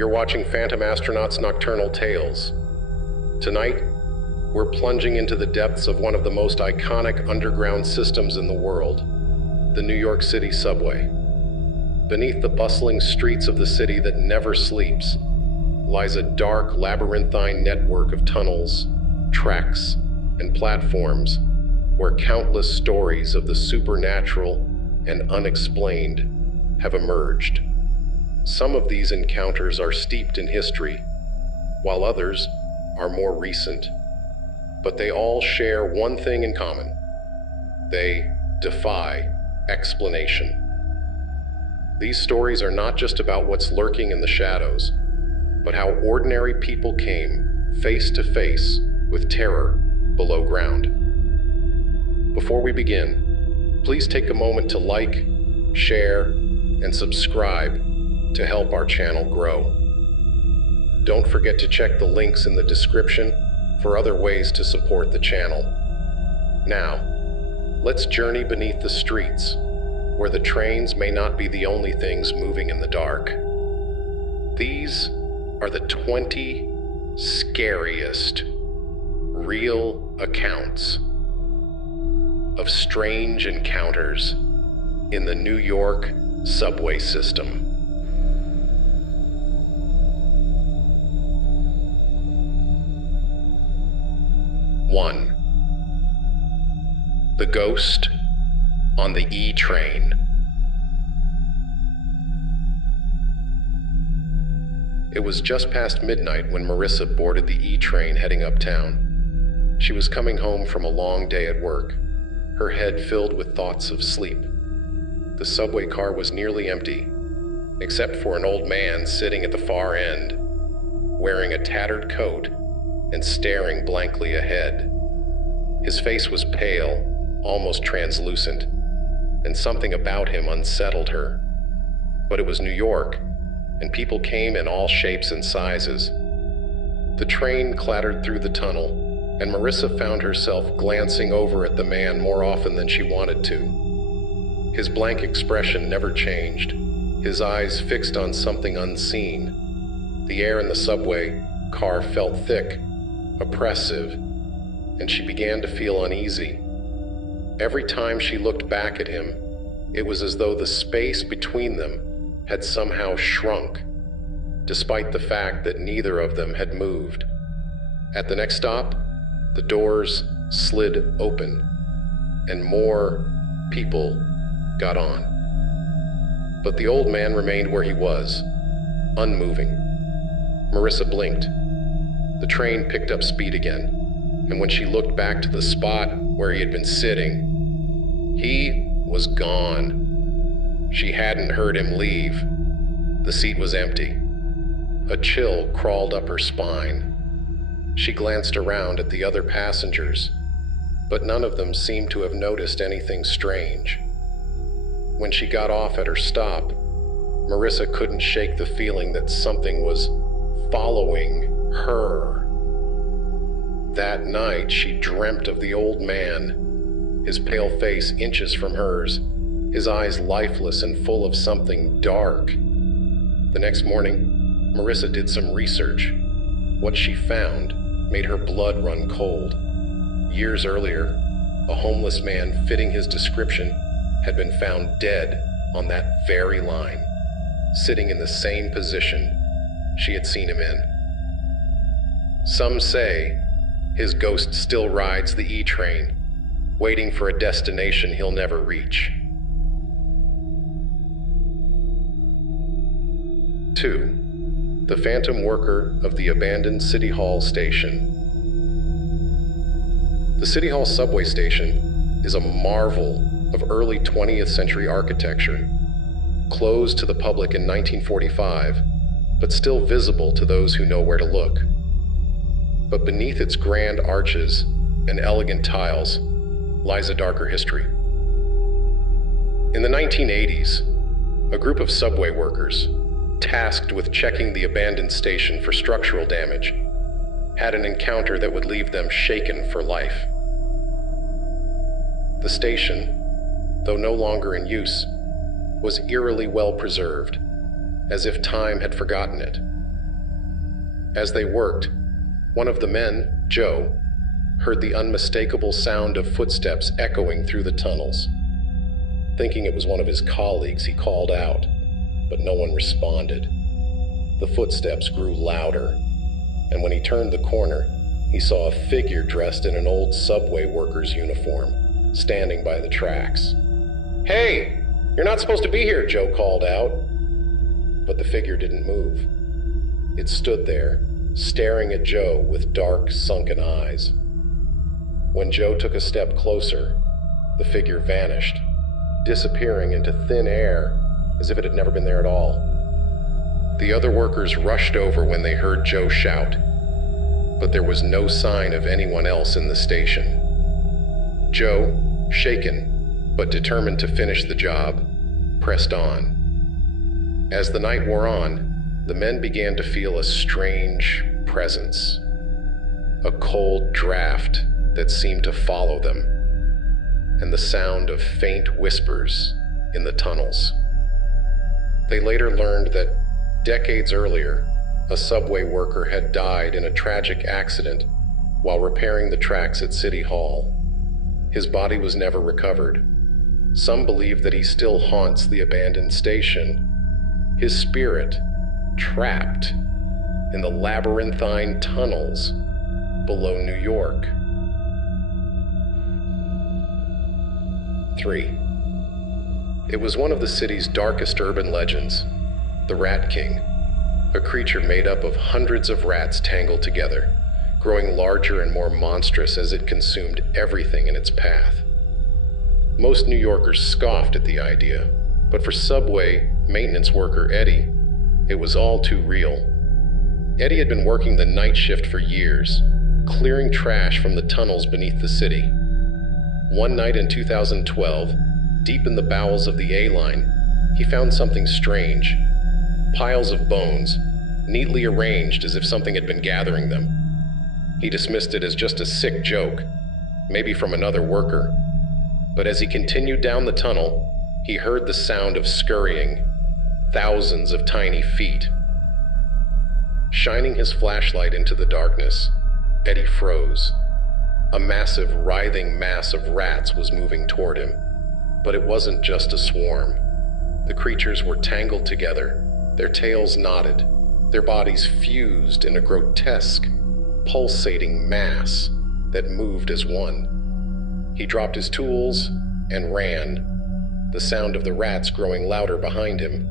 You're watching Phantom Astronaut's Nocturnal Tales. Tonight, we're plunging into the depths of one of the most iconic underground systems in the world, the New York City subway. Beneath the bustling streets of the city that never sleeps lies a dark, labyrinthine network of tunnels, tracks, and platforms where countless stories of the supernatural and unexplained have emerged. Some of these encounters are steeped in history, while others are more recent. But they all share one thing in common. They defy explanation. These stories are not just about what's lurking in the shadows, but how ordinary people came face to face with terror below ground. Before we begin, please take a moment to like, share, and subscribe to help our channel grow. Don't forget to check the links in the description for other ways to support the channel. Now, let's journey beneath the streets, where the trains may not be the only things moving in the dark. These are the 20 scariest real accounts of strange encounters in the New York subway system. 1. The Ghost on the E train. It was just past midnight when Marissa boarded the E train heading uptown. She was coming home from a long day at work, her head filled with thoughts of sleep. The subway car was nearly empty, except for an old man sitting at the far end, wearing a tattered coat and staring blankly ahead. His face was pale, almost translucent, and something about him unsettled her. But it was New York, and people came in all shapes and sizes. The train clattered through the tunnel, and Marissa found herself glancing over at the man more often than she wanted to. His blank expression never changed, his eyes fixed on something unseen. The air in the subway car felt thick, oppressive, and she began to feel uneasy. Every time she looked back at him, it was as though the space between them had somehow shrunk, despite the fact that neither of them had moved. At the next stop, the doors slid open, and more people got on. But the old man remained where he was, unmoving. Marissa blinked. The train picked up speed again, and when she looked back to the spot where he had been sitting, he was gone. She hadn't heard him leave. The seat was empty. A chill crawled up her spine. She glanced around at the other passengers, but none of them seemed to have noticed anything strange. When she got off at her stop, Marissa couldn't shake the feeling that something was following her. That night, she dreamt of the old man, his pale face inches from hers, his eyes lifeless and full of something dark. The next morning, Marissa did some research. What she found made her blood run cold. Years earlier, a homeless man fitting his description had been found dead on that very line, sitting in the same position she had seen him in. Some say his ghost still rides the E train, waiting for a destination he'll never reach. 2. The Phantom Worker of the Abandoned City Hall Station. The City Hall subway station is a marvel of early 20th century architecture, closed to the public in 1945, but still visible to those who know where to look. But beneath its grand arches and elegant tiles lies a darker history. In the 1980s, a group of subway workers, tasked with checking the abandoned station for structural damage, had an encounter that would leave them shaken for life. The station, though no longer in use, was eerily well preserved, as if time had forgotten it. As they worked, one of the men, Joe, heard the unmistakable sound of footsteps echoing through the tunnels. Thinking it was one of his colleagues, he called out, but no one responded. The footsteps grew louder, and when he turned the corner, he saw a figure dressed in an old subway worker's uniform, standing by the tracks. "Hey, you're not supposed to be here," Joe called out. But the figure didn't move. It stood there, staring at Joe with dark, sunken eyes. When Joe took a step closer, the figure vanished, disappearing into thin air as if it had never been there at all. The other workers rushed over when they heard Joe shout, but there was no sign of anyone else in the station. Joe, shaken but determined to finish the job, pressed on. As the night wore on, the men began to feel a strange presence, a cold draft that seemed to follow them, and the sound of faint whispers in the tunnels. They later learned that decades earlier, a subway worker had died in a tragic accident while repairing the tracks at City Hall. His body was never recovered. Some believe that he still haunts the abandoned station, his spirit trapped in the labyrinthine tunnels below New York. 3. It was one of the city's darkest urban legends, the Rat King, a creature made up of hundreds of rats tangled together, growing larger and more monstrous as it consumed everything in its path. Most New Yorkers scoffed at the idea, but for subway maintenance worker Eddie, it was all too real. Eddie had been working the night shift for years, clearing trash from the tunnels beneath the city. One night in 2012, deep in the bowels of the A-line, he found something strange. Piles of bones, neatly arranged as if something had been gathering them. He dismissed it as just a sick joke, maybe from another worker. But as he continued down the tunnel, he heard the sound of scurrying, thousands of tiny feet. Shining his flashlight into the darkness, Eddie froze. A massive, writhing mass of rats was moving toward him. But it wasn't just a swarm. The creatures were tangled together, their tails knotted, their bodies fused in a grotesque, pulsating mass that moved as one. He dropped his tools and ran, the sound of the rats growing louder behind him.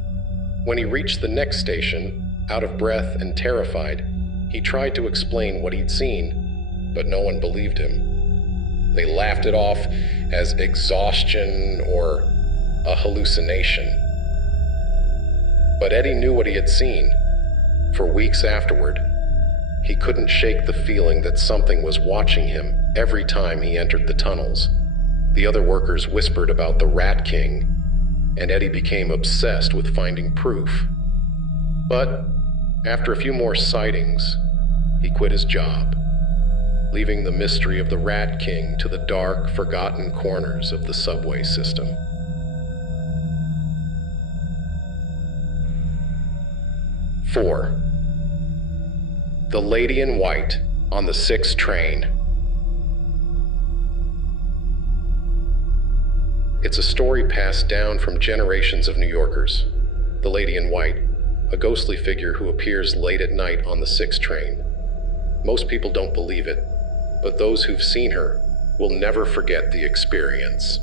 When he reached the next station, out of breath and terrified, he tried to explain what he'd seen, but no one believed him. They laughed it off as exhaustion or a hallucination. But Eddie knew what he had seen. For weeks afterward, he couldn't shake the feeling that something was watching him every time he entered the tunnels. The other workers whispered about the Rat King, and Eddie became obsessed with finding proof. But after a few more sightings, he quit his job, leaving the mystery of the Rat King to the dark, forgotten corners of the subway system. 4. The Lady in White on the 6 train. It's a story passed down from generations of New Yorkers. The Lady in White, a ghostly figure who appears late at night on the 6 train. Most people don't believe it, but those who've seen her will never forget the experience.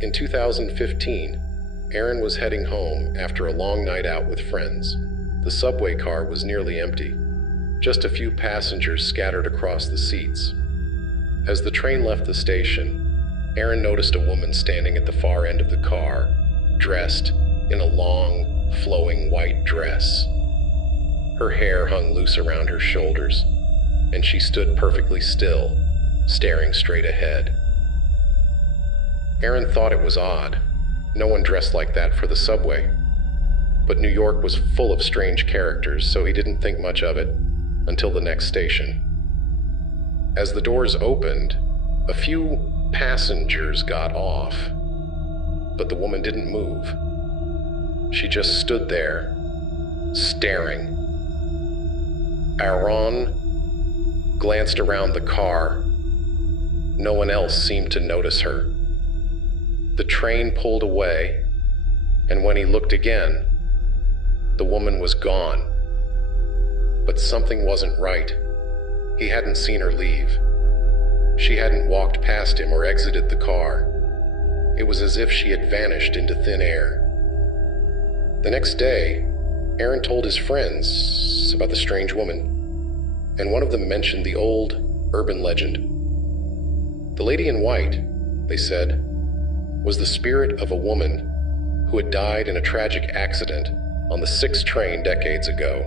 In 2015, Aaron was heading home after a long night out with friends. The subway car was nearly empty, just a few passengers scattered across the seats. As the train left the station, Aaron noticed a woman standing at the far end of the car, dressed in a long, flowing white dress. Her hair hung loose around her shoulders, and she stood perfectly still, staring straight ahead. Aaron thought it was odd. No one dressed like that for the subway. But New York was full of strange characters, so he didn't think much of it until the next station. As the doors opened, a few passengers got off, but the woman didn't move. She just stood there, staring. Aaron glanced around the car. No one else seemed to notice her. The train pulled away, and when he looked again, the woman was gone. But something wasn't right. He hadn't seen her leave. She hadn't walked past him or exited the car. It was as if she had vanished into thin air. The next day, Aaron told his friends about the strange woman, and one of them mentioned the old urban legend. The lady in white, they said, was the spirit of a woman who had died in a tragic accident on the 6 train decades ago.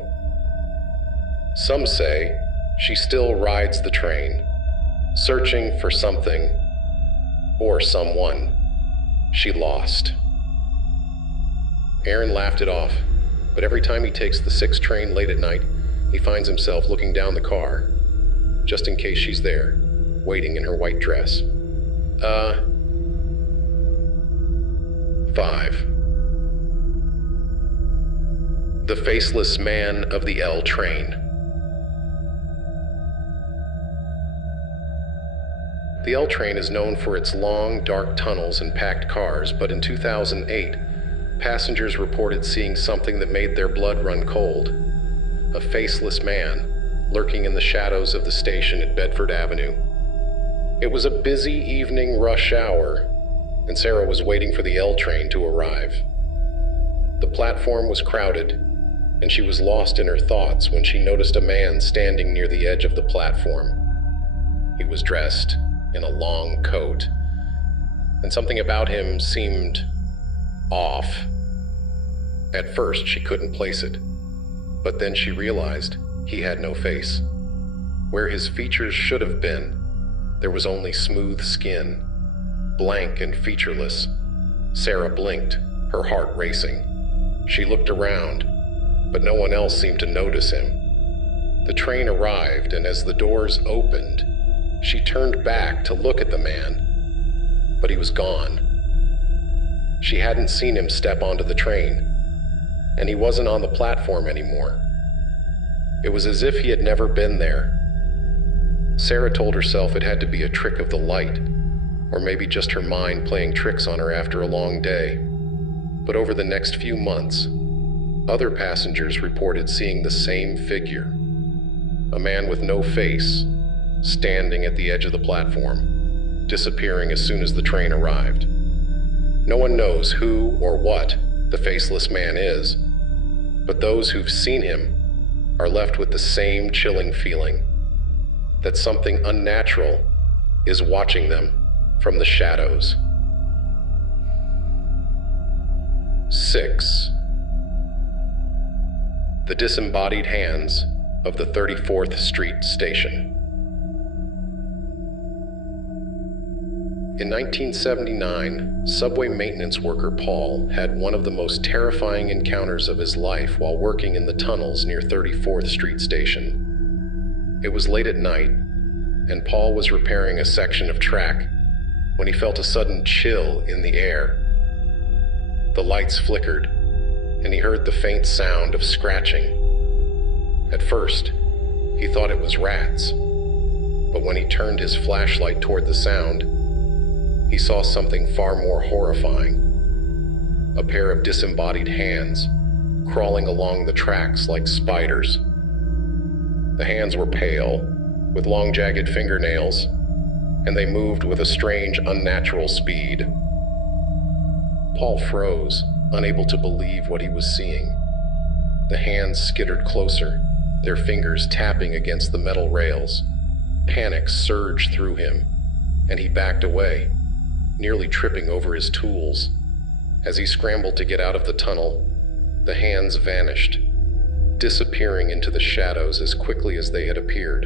Some say she still rides the train, searching for something or someone she lost. Aaron laughed it off, but every time he takes the 6 train late at night, he finds himself looking down the car, just in case she's there, waiting in her white dress. 5. The Faceless Man of the L Train. The L train is known for its long, dark tunnels and packed cars, but in 2008, passengers reported seeing something that made their blood run cold. A faceless man lurking in the shadows of the station at Bedford Avenue. It was a busy evening rush hour, and Sarah was waiting for the L train to arrive. The platform was crowded, and she was lost in her thoughts when she noticed a man standing near the edge of the platform. He was dressed in a long coat, and something about him seemed off. At first, she couldn't place it, but then she realized he had no face. Where his features should have been, there was only smooth skin, blank and featureless. Sarah blinked, her heart racing. She looked around, but no one else seemed to notice him. The train arrived, and as the doors opened, she turned back to look at the man, but he was gone. She hadn't seen him step onto the train, and he wasn't on the platform anymore. It was as if he had never been there. Sarah told herself it had to be a trick of the light, or maybe just her mind playing tricks on her after a long day. But over the next few months, other passengers reported seeing the same figure. A man with no face, standing at the edge of the platform, disappearing as soon as the train arrived. No one knows who or what the faceless man is, but those who've seen him are left with the same chilling feeling that something unnatural is watching them from the shadows. 6. The Disembodied Hands of the 34th Street Station. In 1979, subway maintenance worker Paul had one of the most terrifying encounters of his life while working in the tunnels near 34th Street Station. It was late at night, and Paul was repairing a section of track when he felt a sudden chill in the air. The lights flickered, and he heard the faint sound of scratching. At first, he thought it was rats, but when he turned his flashlight toward the sound, he saw something far more horrifying. A pair of disembodied hands crawling along the tracks like spiders. The hands were pale, with long jagged fingernails, and they moved with a strange, unnatural speed. Paul froze, unable to believe what he was seeing. The hands skittered closer, their fingers tapping against the metal rails. Panic surged through him, and he backed away, nearly tripping over his tools. As he scrambled to get out of the tunnel, the hands vanished, disappearing into the shadows as quickly as they had appeared.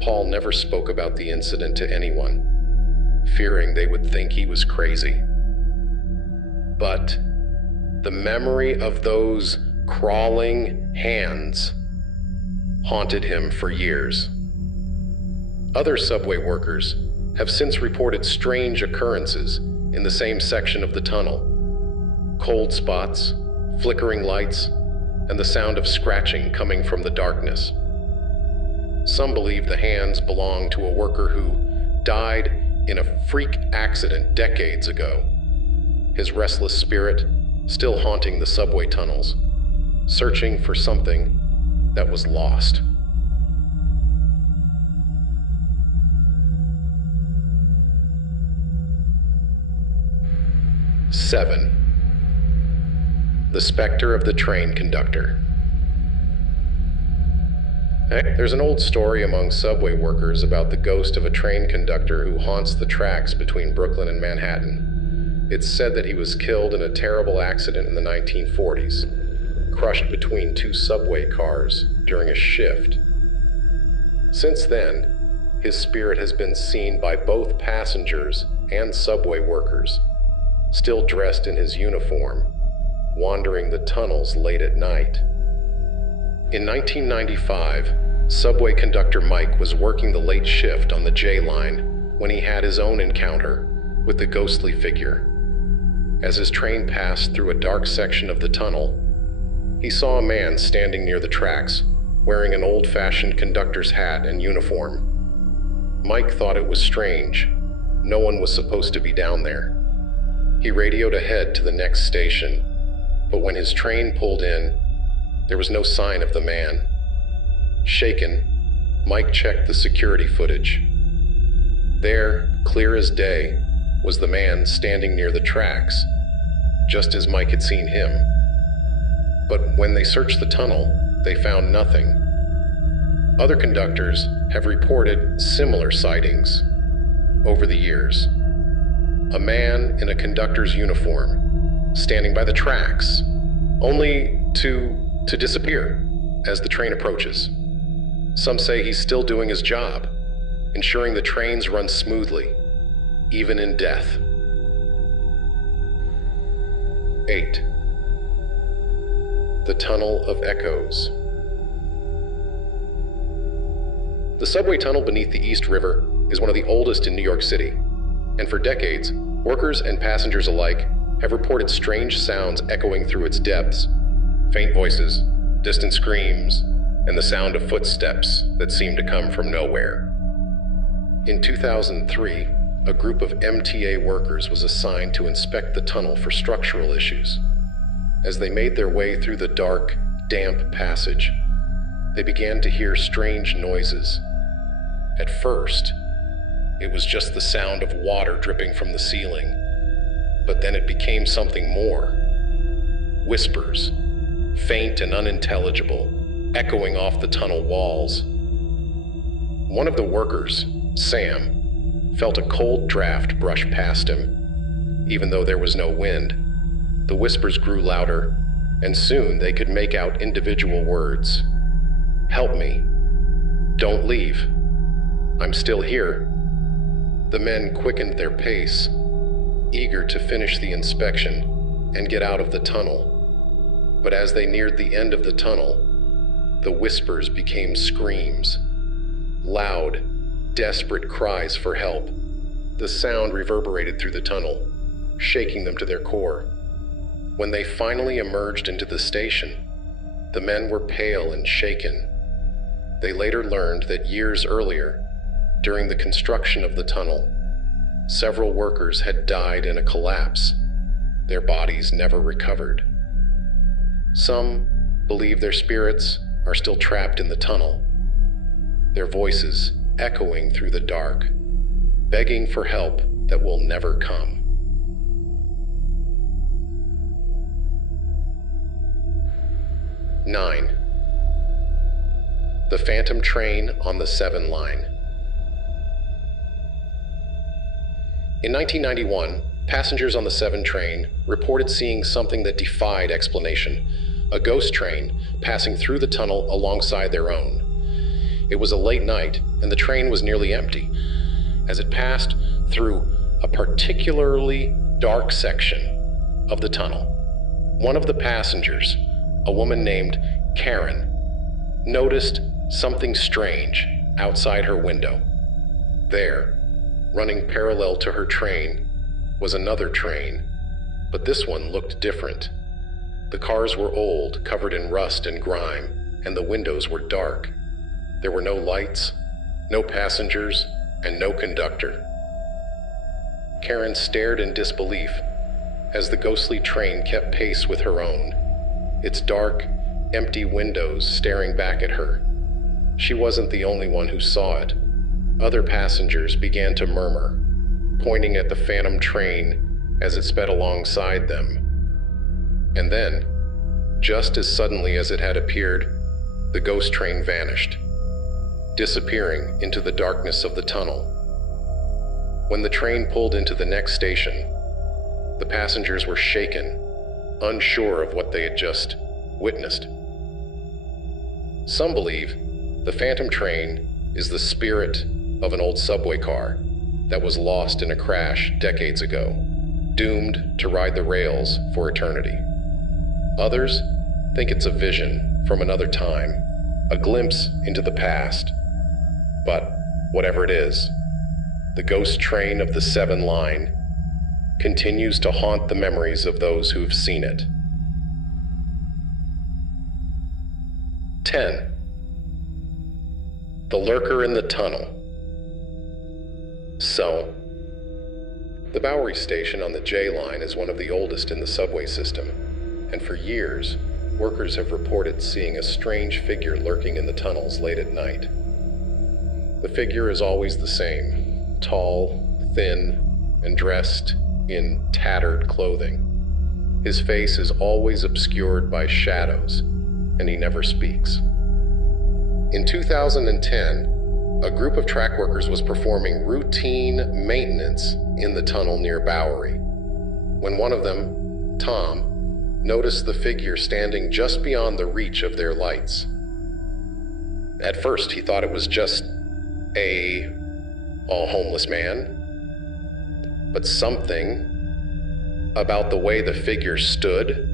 Paul never spoke about the incident to anyone, fearing they would think he was crazy. But the memory of those crawling hands haunted him for years. Other subway workers have since reported strange occurrences in the same section of the tunnel. Cold spots, flickering lights, and the sound of scratching coming from the darkness. Some believe the hands belong to a worker who died in a freak accident decades ago, his restless spirit still haunting the subway tunnels, searching for something that was lost. Seven. The specter of the train conductor. There's an old story among subway workers about the ghost of a train conductor who haunts the tracks between Brooklyn and Manhattan. It's said that he was killed in a terrible accident in the 1940s, crushed between two subway cars during a shift. Since then, his spirit has been seen by both passengers and subway workers, still dressed in his uniform, wandering the tunnels late at night. In 1995, subway conductor Mike was working the late shift on the J line when he had his own encounter with the ghostly figure. As his train passed through a dark section of the tunnel, he saw a man standing near the tracks, wearing an old-fashioned conductor's hat and uniform. Mike thought it was strange. No one was supposed to be down there. He radioed ahead to the next station, but when his train pulled in, there was no sign of the man. Shaken, Mike checked the security footage. There, clear as day, was the man standing near the tracks, just as Mike had seen him. But when they searched the tunnel, they found nothing. Other conductors have reported similar sightings over the years. A man in a conductor's uniform, standing by the tracks, only to disappear as the train approaches. Some say he's still doing his job, ensuring the trains run smoothly, even in death. 8. The Tunnel of Echoes. The subway tunnel beneath the East River is one of the oldest in New York City, and for decades, workers and passengers alike have reported strange sounds echoing through its depths. Faint voices, distant screams, and the sound of footsteps that seem to come from nowhere. In 2003, a group of MTA workers was assigned to inspect the tunnel for structural issues. As they made their way through the dark, damp passage, they began to hear strange noises. At first, it was just the sound of water dripping from the ceiling, but then it became something more. Whispers, faint and unintelligible, echoing off the tunnel walls. One of the workers, Sam, felt a cold draft brush past him. Even though there was no wind, the whispers grew louder, and soon they could make out individual words. "Help me. Don't leave. I'm still here." The men quickened their pace, eager to finish the inspection and get out of the tunnel. But as they neared the end of the tunnel, the whispers became screams. Loud, desperate cries for help. The sound reverberated through the tunnel, shaking them to their core. When they finally emerged into the station, the men were pale and shaken. They later learned that years earlier, during the construction of the tunnel, several workers had died in a collapse. Their bodies never recovered. Some believe their spirits are still trapped in the tunnel, their voices echoing through the dark, begging for help that will never come. 9. The Phantom Train on the 7 line. In 1991, passengers on the 7 train reported seeing something that defied explanation, a ghost train passing through the tunnel alongside their own. It was a late night, and the train was nearly empty. As it passed through a particularly dark section of the tunnel, one of the passengers, a woman named Karen, noticed something strange outside her window. There, running parallel to her train, was another train, but this one looked different. The cars were old, covered in rust and grime, and the windows were dark. There were no lights, no passengers, and no conductor. Karen stared in disbelief as the ghostly train kept pace with her own, its dark, empty windows staring back at her. She wasn't the only one who saw it. Other passengers began to murmur, pointing at the phantom train as it sped alongside them. And then, just as suddenly as it had appeared, the ghost train vanished, disappearing into the darkness of the tunnel. When the train pulled into the next station, the passengers were shaken, unsure of what they had just witnessed. Some believe the phantom train is the spirit of an old subway car that was lost in a crash decades ago, doomed to ride the rails for eternity. Others think it's a vision from another time, a glimpse into the past. But whatever it is, the ghost train of the 7 line continues to haunt the memories of those who've seen it. 10. The lurker in the tunnel. So, the Bowery station on the J line is one of the oldest in the subway system, and for years, workers have reported seeing a strange figure lurking in the tunnels late at night. The figure is always the same, tall, thin, and dressed in tattered clothing. His face is always obscured by shadows, and he never speaks. In 2010, a group of track workers was performing routine maintenance in the tunnel near Bowery, when one of them, Tom, noticed the figure standing just beyond the reach of their lights. At first, he thought it was just a homeless man, but something about the way the figure stood,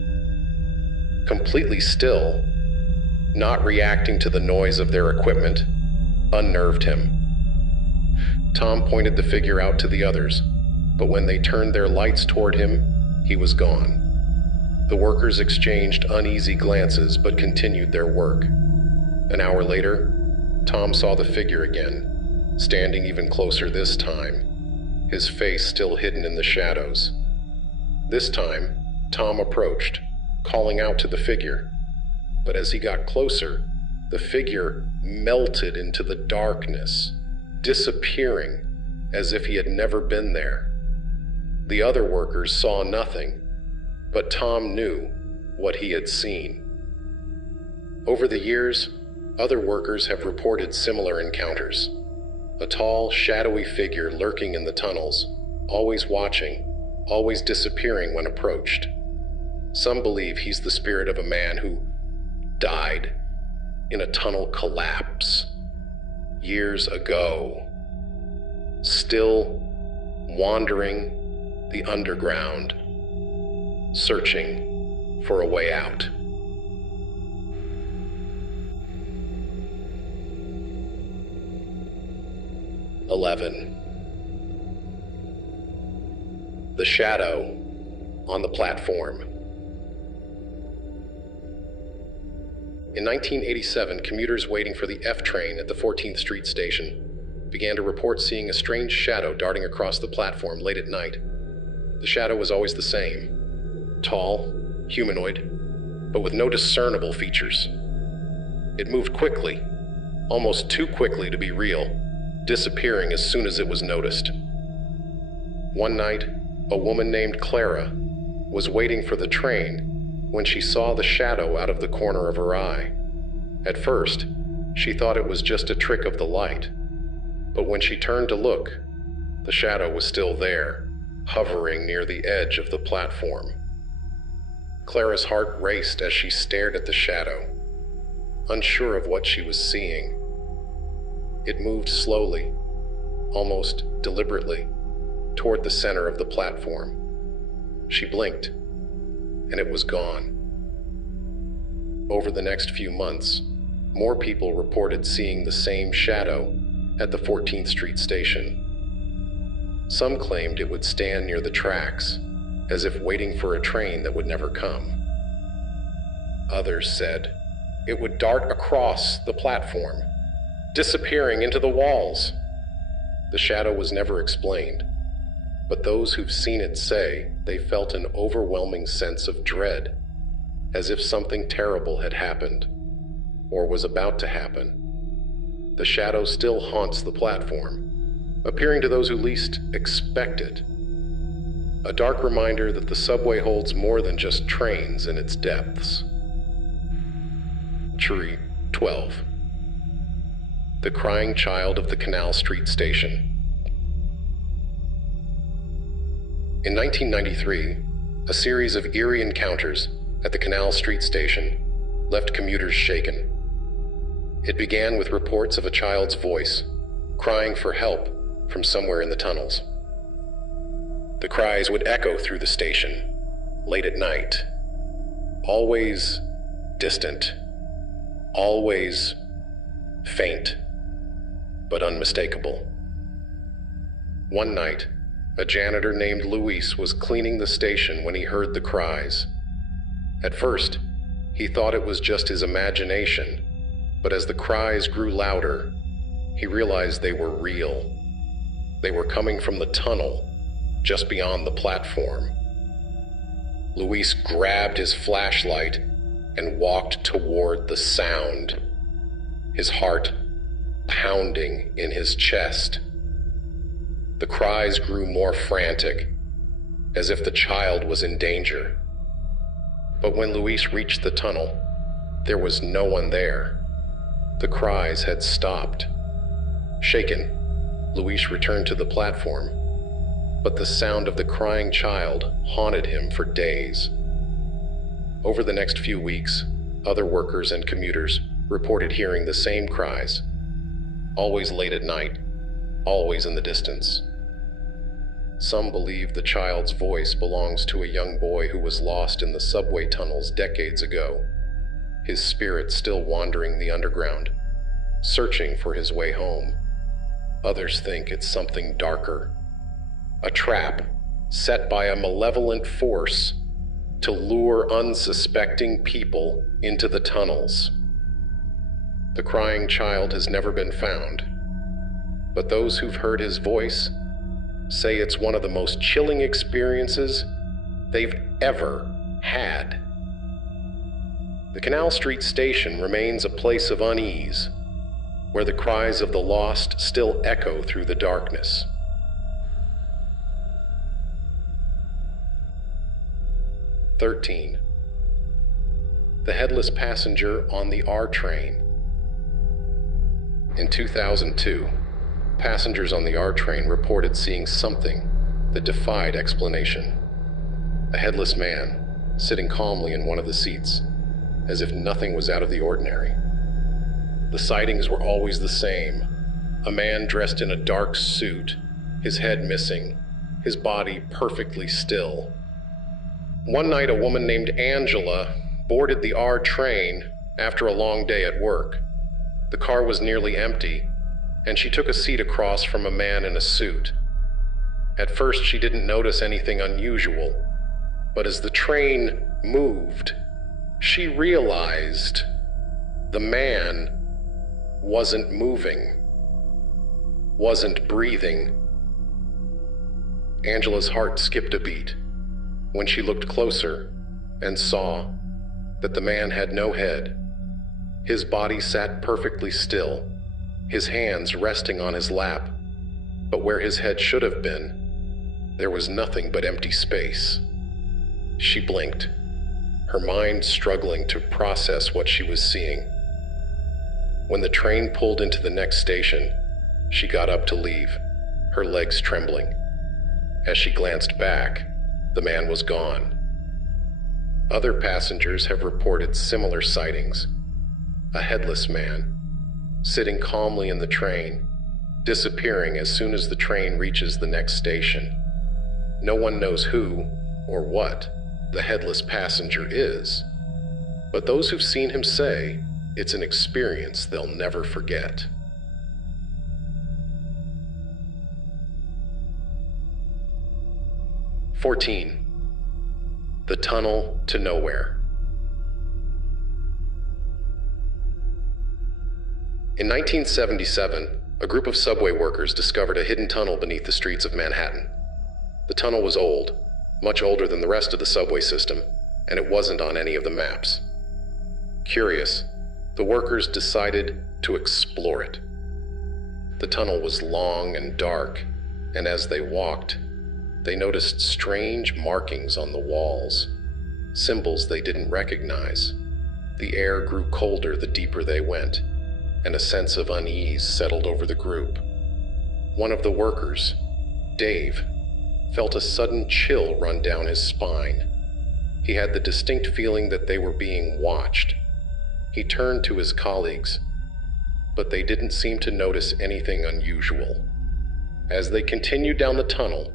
completely still, not reacting to the noise of their equipment, unnerved him. Tom pointed the figure out to the others, but when they turned their lights toward him, he was gone. The workers exchanged uneasy glances but continued their work. An hour later, Tom saw the figure again, standing even closer this time, his face still hidden in the shadows. This time, Tom approached, calling out to the figure. But as he got closer, the figure melted into the darkness, disappearing as if he had never been there. The other workers saw nothing, but Tom knew what he had seen. Over the years, other workers have reported similar encounters. A tall, shadowy figure lurking in the tunnels, always watching, always disappearing when approached. Some believe he's the spirit of a man who died in a tunnel collapse years ago, still wandering the underground, searching for a way out. The shadow on the platform. In 1987, commuters waiting for the F train at the 14th Street station began to report seeing a strange shadow darting across the platform late at night. The shadow was always the same, tall, humanoid, but with no discernible features. It moved quickly, almost too quickly to be real, disappearing as soon as it was noticed. One night, a woman named Clara was waiting for the train when she saw the shadow out of the corner of her eye. At first, she thought it was just a trick of the light, but when she turned to look, the shadow was still there, hovering near the edge of the platform. Clara's heart raced as she stared at the shadow, unsure of what she was seeing. It moved slowly, almost deliberately, toward the center of the platform. She blinked, and it was gone. Over the next few months, more people reported seeing the same shadow at the 14th Street station. Some claimed it would stand near the tracks, as if waiting for a train that would never come. Others said it would dart across the platform, disappearing into the walls. The shadow was never explained, but those who've seen it say they felt an overwhelming sense of dread, as if something terrible had happened, or was about to happen. The shadow still haunts the platform, appearing to those who least expect it. A dark reminder that the subway holds more than just trains in its depths. Tree 12. The Crying Child of the Canal Street Station. In 1993, a series of eerie encounters at the Canal Street Station left commuters shaken. It began with reports of a child's voice, crying for help from somewhere in the tunnels. The cries would echo through the station, late at night. Always distant, always faint, but unmistakable. One night, a janitor named Luis was cleaning the station when he heard the cries. At first, he thought it was just his imagination, but as the cries grew louder, he realized they were real. They were coming from the tunnel, just beyond the platform. Luis grabbed his flashlight and walked toward the sound, his heart pounding in his chest. The cries grew more frantic, as if the child was in danger. But when Luis reached the tunnel, there was no one there. The cries had stopped. Shaken, Luis returned to the platform, but the sound of the crying child haunted him for days. Over the next few weeks, other workers and commuters reported hearing the same cries, always late at night, always in the distance. Some believe the child's voice belongs to a young boy who was lost in the subway tunnels decades ago, his spirit still wandering the underground, searching for his way home. Others think it's something darker, a trap set by a malevolent force to lure unsuspecting people into the tunnels. The crying child has never been found, but those who've heard his voice say it's one of the most chilling experiences they've ever had. The Canal Street Station remains a place of unease, where the cries of the lost still echo through the darkness. "13. The headless passenger on the R train. In 2002, passengers on the R train reported seeing something that defied explanation. A headless man, sitting calmly in one of the seats, as if nothing was out of the ordinary. The sightings were always the same. A man dressed in a dark suit, his head missing, his body perfectly still. One night, a woman named Angela boarded the R train after a long day at work. The car was nearly empty, and she took a seat across from a man in a suit. At first, she didn't notice anything unusual, but as the train moved, she realized the man wasn't moving, wasn't breathing. Angela's heart skipped a beat when she looked closer and saw that the man had no head. His body sat perfectly still, his hands resting on his lap, but where his head should have been, there was nothing but empty space. She blinked, her mind struggling to process what she was seeing. When the train pulled into the next station, she got up to leave, her legs trembling. As she glanced back, the man was gone. Other passengers have reported similar sightings. A headless man, sitting calmly in the train, disappearing as soon as the train reaches the next station. No one knows who or what the headless passenger is, but those who've seen him say it's an experience they'll never forget. "14. The tunnel to nowhere. In 1977, a group of subway workers discovered a hidden tunnel beneath the streets of Manhattan. The tunnel was old, much older than the rest of the subway system, and it wasn't on any of the maps. Curious, the workers decided to explore it. The tunnel was long and dark, and as they walked, they noticed strange markings on the walls, symbols they didn't recognize. The air grew colder the deeper they went, and a sense of unease settled over the group. One of the workers, Dave, felt a sudden chill run down his spine. He had the distinct feeling that they were being watched. He turned to his colleagues, but they didn't seem to notice anything unusual. As they continued down the tunnel,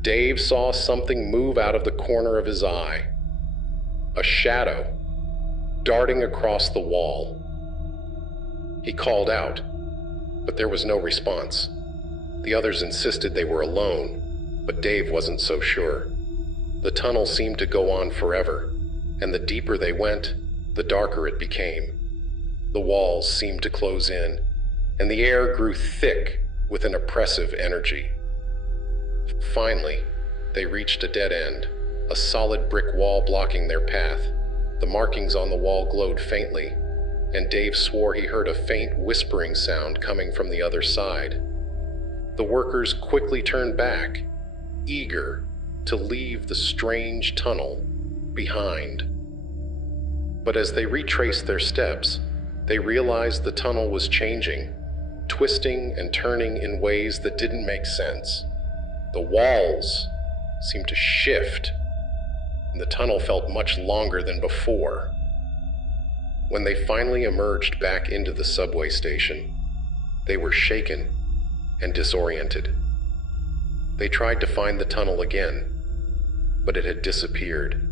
Dave saw something move out of the corner of his eye. A shadow darting across the wall. He called out, but there was no response. The others insisted they were alone, but Dave wasn't so sure. The tunnel seemed to go on forever, and the deeper they went, the darker it became. The walls seemed to close in, and the air grew thick with an oppressive energy. Finally, they reached a dead end, a solid brick wall blocking their path. The markings on the wall glowed faintly, and Dave swore he heard a faint whispering sound coming from the other side. The workers quickly turned back, eager to leave the strange tunnel behind. But as they retraced their steps, they realized the tunnel was changing, twisting and turning in ways that didn't make sense. The walls seemed to shift, and the tunnel felt much longer than before. When they finally emerged back into the subway station, they were shaken and disoriented. They tried to find the tunnel again, but it had disappeared,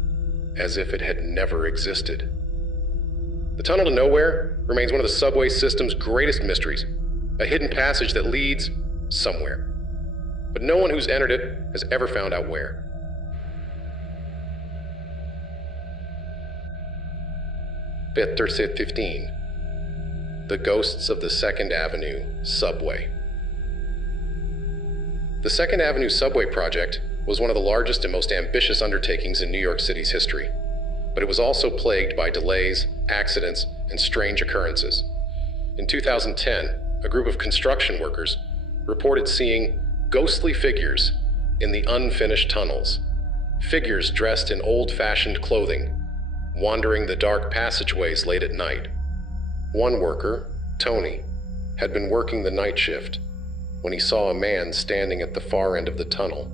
as if it had never existed. The tunnel to nowhere remains one of the subway system's greatest mysteries, a hidden passage that leads somewhere. But no one who's entered it has ever found out where. Verse 15. The Ghosts of the 2nd Avenue Subway. The 2nd Avenue Subway project was one of the largest and most ambitious undertakings in New York City's history, but it was also plagued by delays, accidents, and strange occurrences. In 2010, a group of construction workers reported seeing ghostly figures in the unfinished tunnels, figures dressed in old-fashioned clothing, wandering the dark passageways late at night. One worker, Tony, had been working the night shift when he saw a man standing at the far end of the tunnel,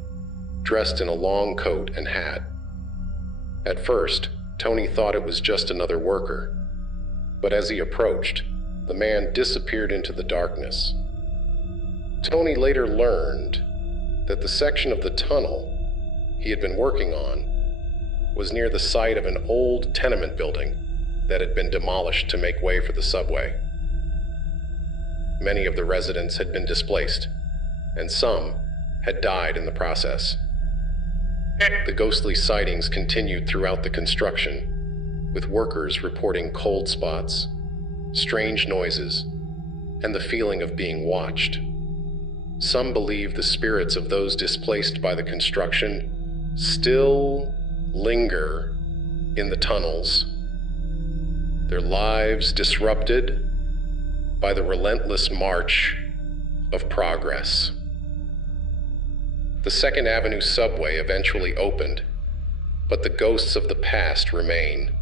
dressed in a long coat and hat. At first, Tony thought it was just another worker, but as he approached, the man disappeared into the darkness. Tony later learned that the section of the tunnel he had been working on was near the site of an old tenement building that had been demolished to make way for the subway. Many of the residents had been displaced, and some had died in the process. The ghostly sightings continued throughout the construction, with workers reporting cold spots, strange noises, and the feeling of being watched. Some believe the spirits of those displaced by the construction still linger in the tunnels, their lives disrupted by the relentless march of progress. The 2nd Avenue subway eventually opened, but the ghosts of the past remain,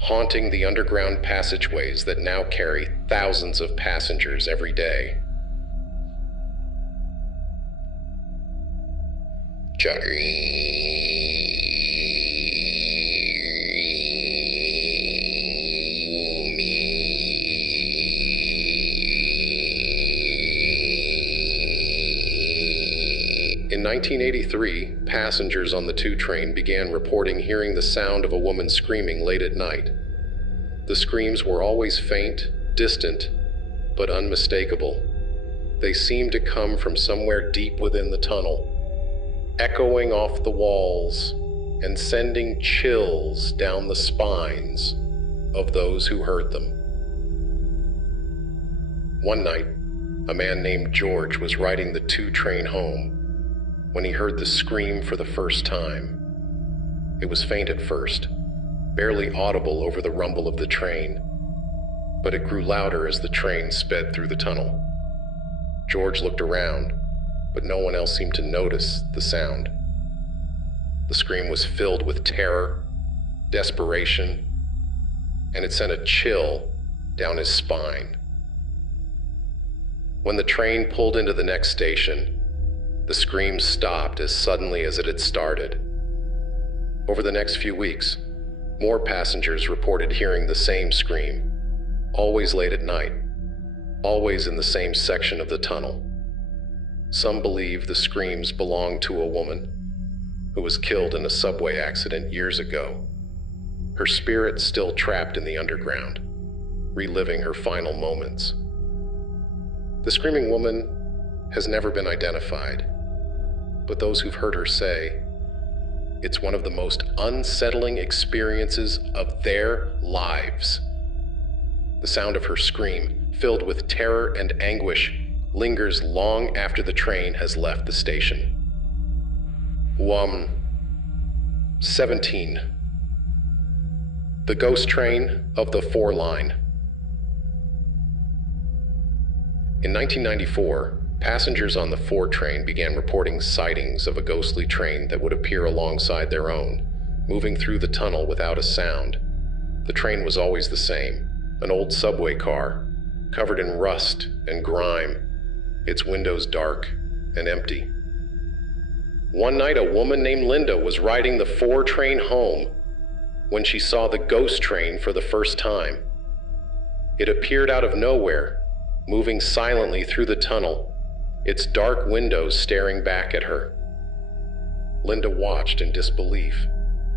haunting the underground passageways that now carry thousands of passengers every day. In 1983, passengers on the 2 train began reporting hearing the sound of a woman screaming late at night. The screams were always faint, distant, but unmistakable. They seemed to come from somewhere deep within the tunnel, echoing off the walls and sending chills down the spines of those who heard them. One night, a man named George was riding the 2 train home when he heard the scream for the first time. It was faint at first, barely audible over the rumble of the train, but it grew louder as the train sped through the tunnel. George looked around, but no one else seemed to notice the sound. The scream was filled with terror, desperation, and it sent a chill down his spine. When the train pulled into the next station, the scream stopped as suddenly as it had started. Over the next few weeks, more passengers reported hearing the same scream, always late at night, always in the same section of the tunnel. Some believe the screams belonged to a woman who was killed in a subway accident years ago, her spirit still trapped in the underground, reliving her final moments. The screaming woman has never been identified, but those who've heard her say it's one of the most unsettling experiences of their lives. The sound of her scream, filled with terror and anguish, lingers long after the train has left the station. 17. The ghost train of the 4 line. In 1994, passengers on the 4 train began reporting sightings of a ghostly train that would appear alongside their own, moving through the tunnel without a sound. The train was always the same, an old subway car, covered in rust and grime, its windows dark and empty. One night, a woman named Linda was riding the 4 train home when she saw the ghost train for the first time. It appeared out of nowhere, moving silently through the tunnel, its dark windows staring back at her. Linda watched in disbelief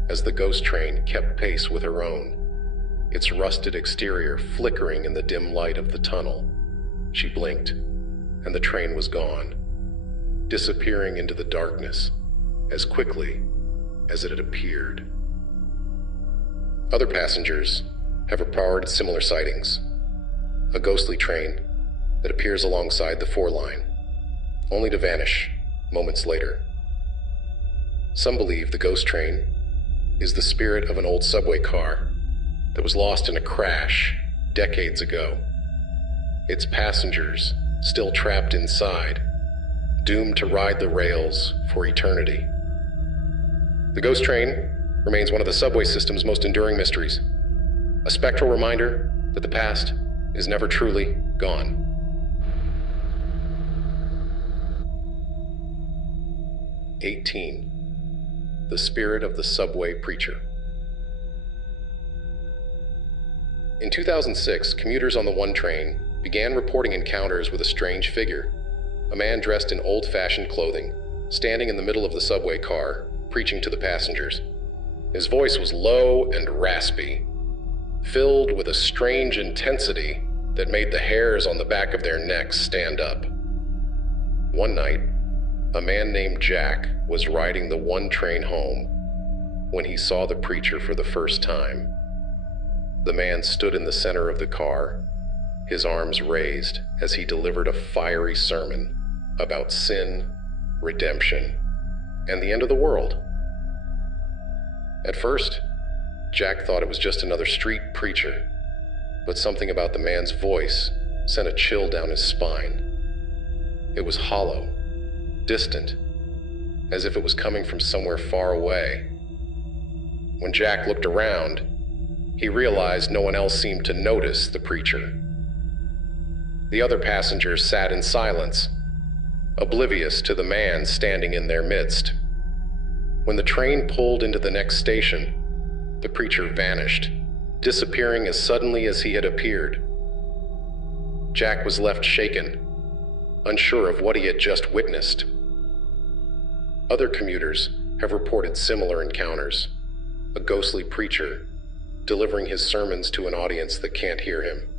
as the ghost train kept pace with her own, its rusted exterior flickering in the dim light of the tunnel. She blinked, and the train was gone, disappearing into the darkness as quickly as it had appeared. Other passengers have reported similar sightings. A ghostly train that appears alongside the 4 line, only to vanish moments later. Some believe the ghost train is the spirit of an old subway car that was lost in a crash decades ago. Its passengers still trapped inside, doomed to ride the rails for eternity. The ghost train remains one of the subway system's most enduring mysteries, a spectral reminder that the past is never truly gone. The spirit of the subway preacher. In 2006, commuters on the 1 train began reporting encounters with a strange figure, a man dressed in old-fashioned clothing, standing in the middle of the subway car, preaching to the passengers. His voice was low and raspy, filled with a strange intensity that made the hairs on the back of their necks stand up. One night, a man named Jack was riding the 1 train home when he saw the preacher for the first time. The man stood in the center of the car, his arms raised as he delivered a fiery sermon about sin, redemption, and the end of the world. At first, Jack thought it was just another street preacher, but something about the man's voice sent a chill down his spine. It was hollow, distant, as if it was coming from somewhere far away. When Jack looked around, he realized no one else seemed to notice the preacher. The other passengers sat in silence, oblivious to the man standing in their midst. When the train pulled into the next station, the preacher vanished, disappearing as suddenly as he had appeared. Jack was left shaken, unsure of what he had just witnessed. Other commuters have reported similar encounters, a ghostly preacher delivering his sermons to an audience that can't hear him.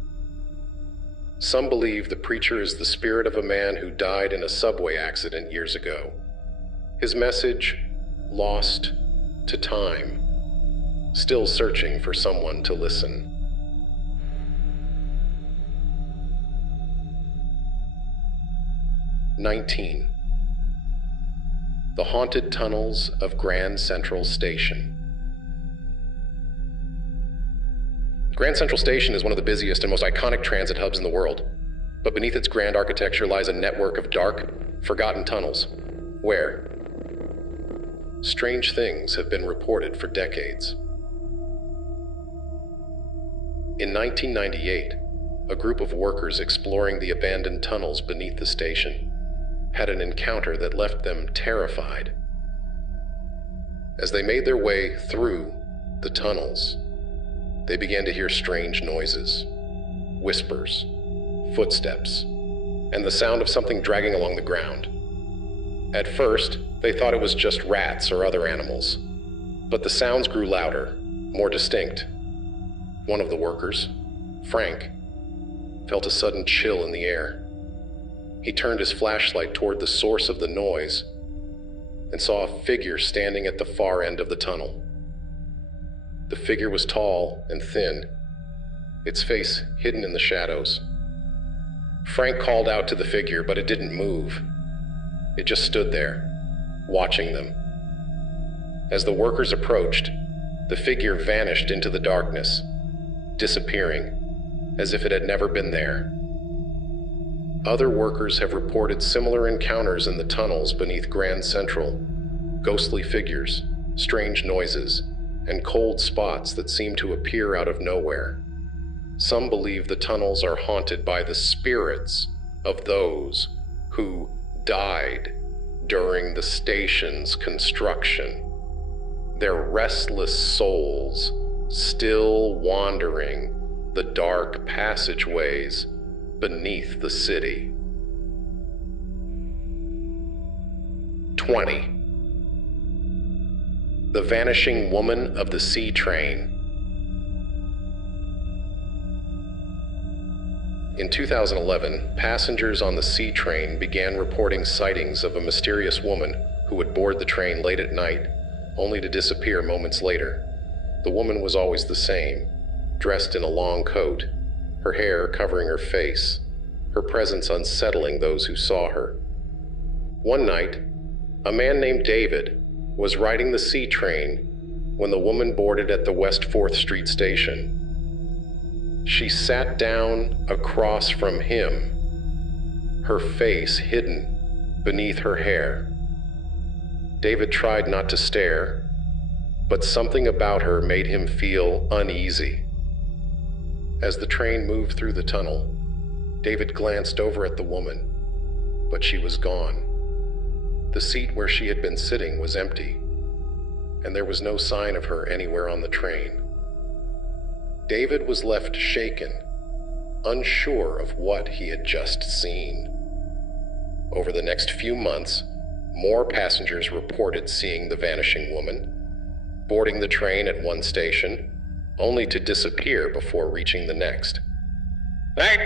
Some believe the preacher is the spirit of a man who died in a subway accident years ago. His message, lost to time, still searching for someone to listen. 19. The Haunted Tunnels of Grand Central Station. Grand Central Station is one of the busiest and most iconic transit hubs in the world, but beneath its grand architecture lies a network of dark, forgotten tunnels, where strange things have been reported for decades. In 1998, a group of workers exploring the abandoned tunnels beneath the station had an encounter that left them terrified. As they made their way through the tunnels, they began to hear strange noises, whispers, footsteps, and the sound of something dragging along the ground. At first, they thought it was just rats or other animals, but the sounds grew louder, more distinct. One of the workers, Frank, felt a sudden chill in the air. He turned his flashlight toward the source of the noise and saw a figure standing at the far end of the tunnel. The figure was tall and thin, its face hidden in the shadows. Frank called out to the figure, but it didn't move. It just stood there, watching them. As the workers approached, the figure vanished into the darkness, disappearing as if it had never been there. Other workers have reported similar encounters in the tunnels beneath Grand Central: ghostly figures, strange noises, and cold spots that seem to appear out of nowhere. Some believe the tunnels are haunted by the spirits of those who died during the station's construction, their restless souls still wandering the dark passageways beneath the city. 20. The Vanishing Woman of the C Train. In 2011, passengers on the C train began reporting sightings of a mysterious woman who would board the train late at night, only to disappear moments later. The woman was always the same, dressed in a long coat, her hair covering her face, her presence unsettling those who saw her. One night, a man named David was riding the C train when the woman boarded at the West 4th Street station. She sat down across from him, her face hidden beneath her hair. David tried not to stare, but something about her made him feel uneasy. As the train moved through the tunnel, David glanced over at the woman, but she was gone. The seat where she had been sitting was empty, and there was no sign of her anywhere on the train. David was left shaken, unsure of what he had just seen. Over the next few months, more passengers reported seeing the vanishing woman, boarding the train at one station, only to disappear before reaching the next.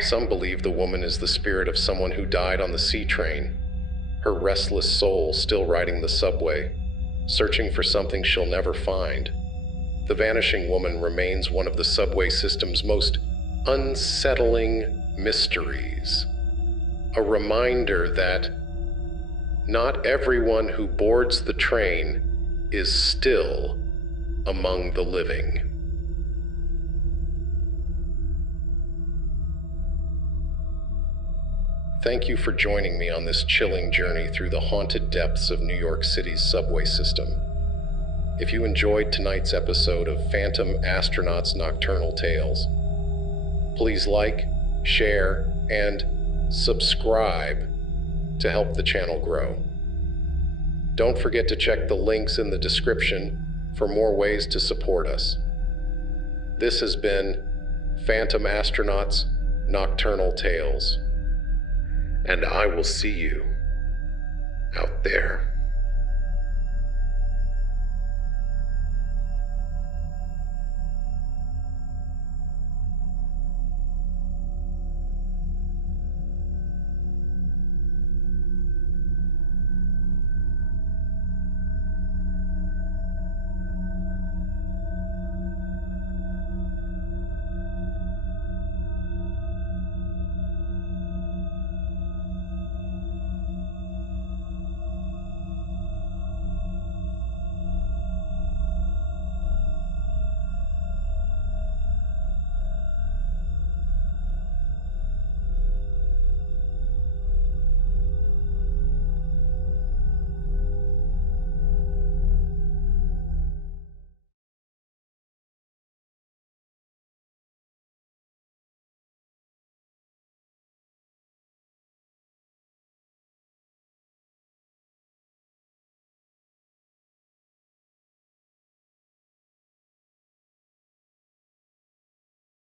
Some believe the woman is the spirit of someone who died on the C train, her restless soul still riding the subway, searching for something she'll never find. The vanishing woman remains one of the subway system's most unsettling mysteries. A reminder that not everyone who boards the train is still among the living. Thank you for joining me on this chilling journey through the haunted depths of New York City's subway system. If you enjoyed tonight's episode of Phantom Astronauts Nocturnal Tales, please like, share, and subscribe to help the channel grow. Don't forget to check the links in the description for more ways to support us. This has been Phantom Astronauts Nocturnal Tales, and I will see you out there.